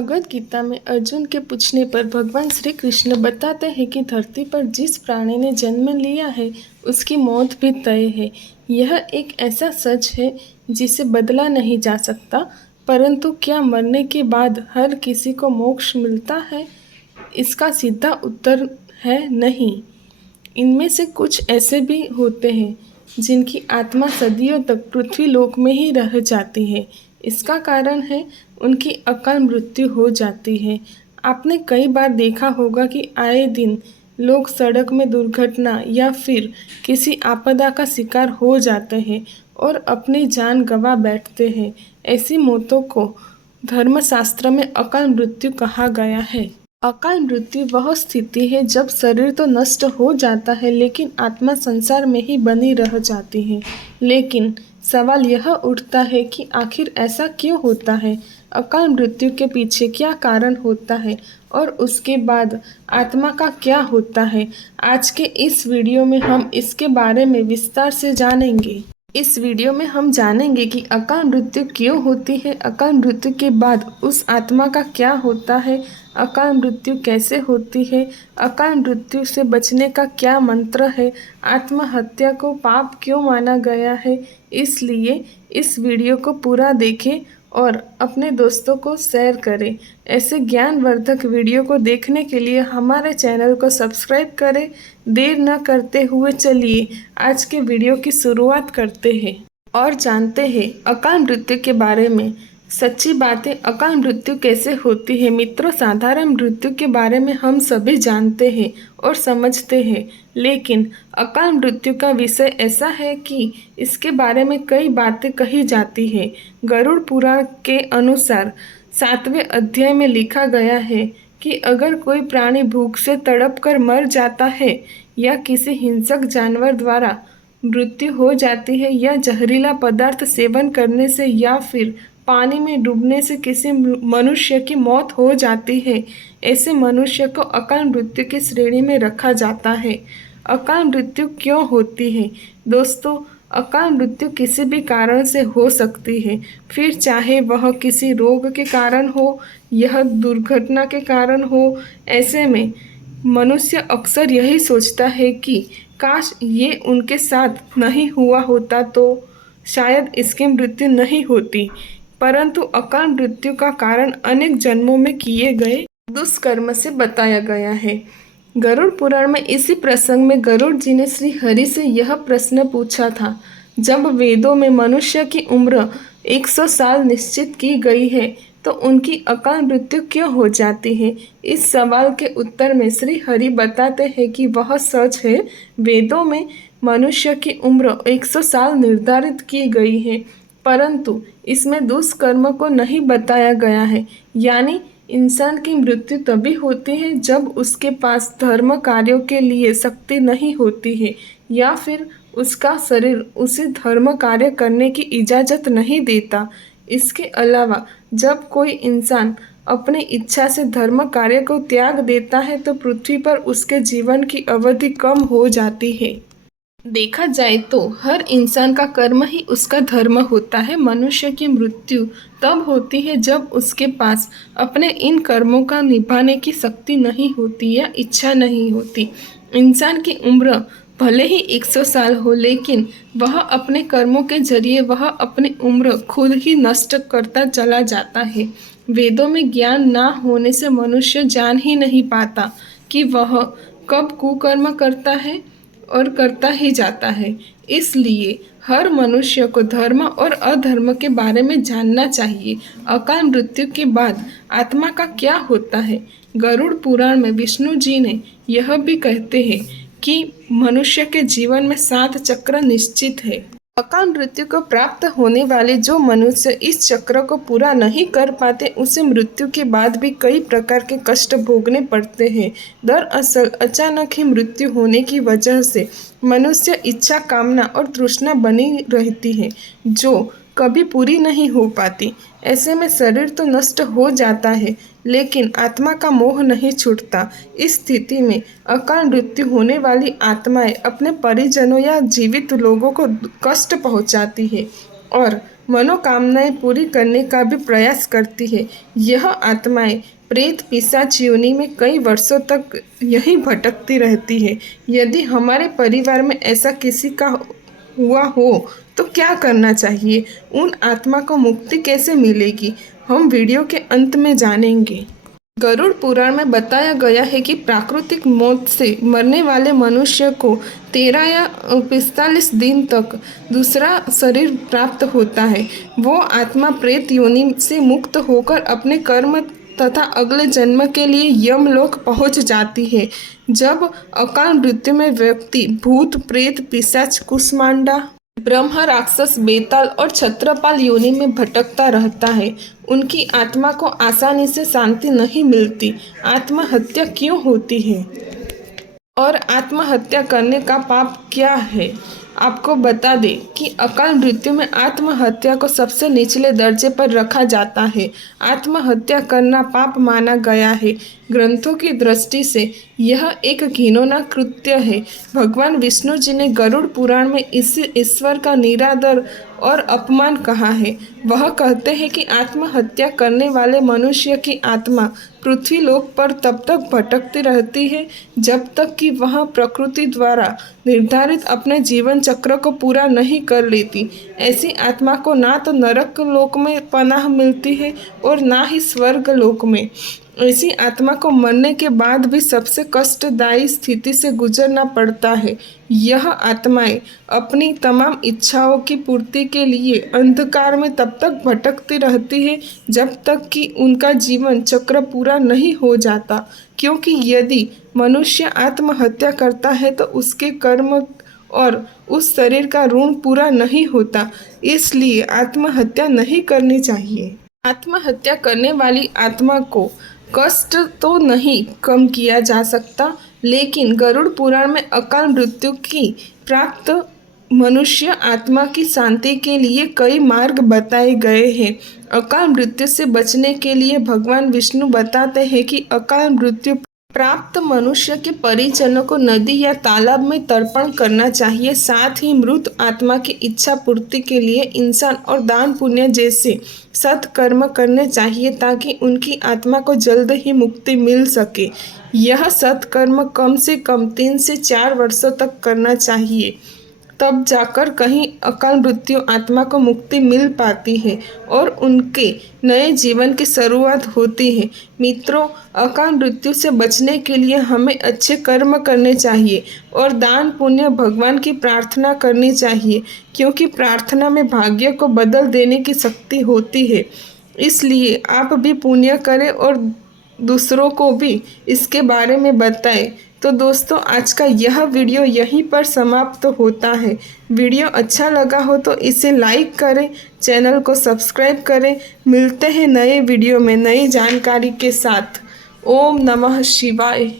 भगवद गीता में अर्जुन के पूछने पर भगवान श्री कृष्ण बताते हैं कि धरती पर जिस प्राणी ने जन्म लिया है उसकी मौत भी तय है। यह एक ऐसा सच है जिसे बदला नहीं जा सकता। परंतु क्या मरने के बाद हर किसी को मोक्ष मिलता है? इसका सीधा उत्तर है नहीं। इनमें से कुछ ऐसे भी होते हैं जिनकी आत्मा सदियों तक पृथ्वी लोक में ही रह जाती है। इसका कारण है उनकी अकाल मृत्यु हो जाती है। आपने कई बार देखा होगा कि आए दिन लोग सड़क में दुर्घटना या फिर किसी आपदा का शिकार हो जाते हैं और अपनी जान गंवा बैठते हैं। ऐसी मौतों को धर्मशास्त्र में अकाल मृत्यु कहा गया है। अकाल मृत्यु वह स्थिति है जब शरीर तो नष्ट हो जाता है लेकिन आत्मा संसार में ही बनी रह जाती है। लेकिन सवाल यह उठता है कि आखिर ऐसा क्यों होता है? अकाल मृत्यु के पीछे क्या कारण होता है और उसके बाद आत्मा का क्या होता है? आज के इस वीडियो में हम इसके बारे में विस्तार से जानेंगे। इस वीडियो में हम जानेंगे कि अकाल मृत्यु क्यों होती है, अकाल मृत्यु के बाद उस आत्मा का क्या होता है, अकाल मृत्यु कैसे होती है, अकाल मृत्यु से बचने का क्या मंत्र है, आत्महत्या को पाप क्यों माना गया है। इसलिए इस वीडियो को पूरा देखें और अपने दोस्तों को शेयर करें। ऐसे ज्ञानवर्धक वीडियो को देखने के लिए हमारे चैनल को सब्सक्राइब करें। देर न करते हुए चलिए आज के वीडियो की शुरुआत करते हैं और जानते हैं अकाल मृत्यु के बारे में। सच्ची बातें, अकाल मृत्यु कैसे होती है? मित्रों, साधारण मृत्यु के बारे में हम सभी जानते हैं और समझते हैं, लेकिन अकाल मृत्यु का विषय ऐसा है कि इसके बारे में कई बातें कही जाती है। गरुड़ पुराण के अनुसार 7वें अध्याय में लिखा गया है कि अगर कोई प्राणी भूख से तड़प कर मर जाता है या किसी हिंसक जानवर द्वारा मृत्यु हो जाती है या जहरीला पदार्थ सेवन करने से या फिर पानी में डूबने से किसी मनुष्य की मौत हो जाती है, ऐसे मनुष्य को अकाल मृत्यु की श्रेणी में रखा जाता है। अकाल मृत्यु क्यों होती है? दोस्तों, अकाल मृत्यु किसी भी कारण से हो सकती है, फिर चाहे वह किसी रोग के कारण हो, यह दुर्घटना के कारण हो। ऐसे में मनुष्य अक्सर यही सोचता है कि काश ये उनके साथ नहीं हुआ होता तो शायद इसकी मृत्यु नहीं होती। परंतु अकाल मृत्यु का कारण अनेक जन्मों में किए गए दुष्कर्म से बताया गया है। गरुड़ पुराण में इसी प्रसंग में गरुड़ जी ने श्री हरि से यह प्रश्न पूछा था, जब वेदों में मनुष्य की उम्र 100 साल निश्चित की गई है तो उनकी अकाल मृत्यु क्यों हो जाती है? इस सवाल के उत्तर में श्री हरि बताते हैं कि वह सच है। वेदों में मनुष्य की उम्र 100 साल निर्धारित की गई है, परंतु इसमें दुष्कर्म को नहीं बताया गया है। यानी इंसान की मृत्यु तभी होती है जब उसके पास धर्म कार्यों के लिए शक्ति नहीं होती है या फिर उसका शरीर उसे धर्म कार्य करने की इजाज़त नहीं देता। इसके अलावा जब कोई इंसान अपनी इच्छा से धर्म कार्य को त्याग देता है तो पृथ्वी पर उसके जीवन की अवधि कम हो जाती है। देखा जाए तो हर इंसान का कर्म ही उसका धर्म होता है। मनुष्य की मृत्यु तब होती है जब उसके पास अपने इन कर्मों का निभाने की शक्ति नहीं होती या इच्छा नहीं होती। इंसान की उम्र भले ही 100 साल हो, लेकिन वह अपने कर्मों के जरिए वह अपनी उम्र खुद ही नष्ट करता चला जाता है। वेदों में ज्ञान ना होने से मनुष्य जान ही नहीं पाता कि वह कब कुकर्म करता है और करता ही जाता है। इसलिए हर मनुष्य को धर्म और अधर्म के बारे में जानना चाहिए। अकाल मृत्यु के बाद आत्मा का क्या होता है? गरुड़ पुराण में विष्णु जी ने यह भी कहते हैं कि मनुष्य के जीवन में 7 चक्र निश्चित है। अकाल मृत्यु को प्राप्त होने वाले जो मनुष्य इस चक्र को पूरा नहीं कर पाते उसे मृत्यु के बाद भी कई प्रकार के कष्ट भोगने पड़ते हैं। दरअसल अचानक ही मृत्यु होने की वजह से मनुष्य इच्छा, कामना और तृष्णा बनी रहती है जो कभी पूरी नहीं हो पाती। ऐसे में शरीर तो नष्ट हो जाता है लेकिन आत्मा का मोह नहीं छूटता। इस स्थिति में अकाल मृत्यु होने वाली आत्माएं अपने परिजनों या जीवित लोगों को कष्ट पहुंचाती है और मनोकामनाएं पूरी करने का भी प्रयास करती है। यह आत्माएं प्रेत पिशाच योनि में कई वर्षों तक यहीं भटकती रहती है। यदि हमारे परिवार में ऐसा किसी का हुआ हो तो क्या करना चाहिए, उन आत्मा को मुक्ति कैसे मिलेगी, हम वीडियो के अंत में जानेंगे। गरुड़ पुराण में बताया गया है कि प्राकृतिक मौत से मरने वाले मनुष्य को 13 या 45 दिन तक दूसरा शरीर प्राप्त होता है। वो आत्मा प्रेत योनि से मुक्त होकर अपने कर्म तथा अगले जन्म के लिए यमलोक पहुंच जाती है। जब अकाल मृत्यु में व्यक्ति भूत प्रेत पिशाच कुष्मांडा ब्रह्म राक्षस बेताल और छत्रपाल योनि में भटकता रहता है, उनकी आत्मा को आसानी से शांति नहीं मिलती। आत्महत्या क्यों होती है और आत्महत्या करने का पाप क्या है? आपको बता दें कि अकाल मृत्यु में आत्महत्या को सबसे निचले दर्जे पर रखा जाता है। आत्महत्या करना पाप माना गया है। ग्रंथों की दृष्टि से यह एक घिनौना कृत्य है। भगवान विष्णु जी ने गरुड़ पुराण में इसे ईश्वर का निरादर और अपमान कहा है। वह कहते हैं कि आत्महत्या करने वाले मनुष्य की आत्मा पृथ्वी लोक पर तब तक भटकती रहती है जब तक कि वह प्रकृति द्वारा निर्धारित अपने जीवन चक्र को पूरा नहीं कर लेती। ऐसी आत्मा को ना तो नरक लोक में पनाह मिलती है और ना ही स्वर्ग लोक में। ऐसी आत्मा को मरने के बाद भी सबसे कष्टदायी स्थिति से गुजरना पड़ता है। यह आत्माएं अपनी तमाम इच्छाओं की पूर्ति के लिए अंधकार में तब तक भटकती रहती है जब तक कि उनका जीवन चक्र पूरा नहीं हो जाता, क्योंकि यदि मनुष्य आत्महत्या करता है तो उसके कर्म और उस शरीर का ऋण पूरा नहीं होता। इसलिए आत्महत्या नहीं करनी चाहिए। आत्महत्या करने वाली आत्मा को कष्ट तो नहीं कम किया जा सकता, लेकिन गरुड़ पुराण में अकाल मृत्यु की प्राप्त मनुष्य आत्मा की शांति के लिए कई मार्ग बताए गए हैं। अकाल मृत्यु से बचने के लिए भगवान विष्णु बताते हैं कि अकाल मृत्यु प्राप्त मनुष्य के परिजनों को नदी या तालाब में तर्पण करना चाहिए। साथ ही मृत आत्मा की इच्छा पूर्ति के लिए इंसान और दान पुण्य जैसे सत्कर्म करने चाहिए ताकि उनकी आत्मा को जल्द ही मुक्ति मिल सके। यह सत्कर्म कम से कम 3 से 4 वर्षों तक करना चाहिए, तब जाकर कहीं अकाल मृत्यु आत्मा को मुक्ति मिल पाती है और उनके नए जीवन की शुरुआत होती है। मित्रों, अकाल मृत्यु से बचने के लिए हमें अच्छे कर्म करने चाहिए और दान पुण्य भगवान की प्रार्थना करनी चाहिए, क्योंकि प्रार्थना में भाग्य को बदल देने की शक्ति होती है। इसलिए आप भी पुण्य करें और दूसरों को भी इसके बारे में बताएं। तो दोस्तों, आज का यह वीडियो यहीं पर समाप्त होता है। वीडियो अच्छा लगा हो तो इसे लाइक करें, चैनल को सब्सक्राइब करें। मिलते हैं नए वीडियो में नई जानकारी के साथ। ओम नमः शिवाय।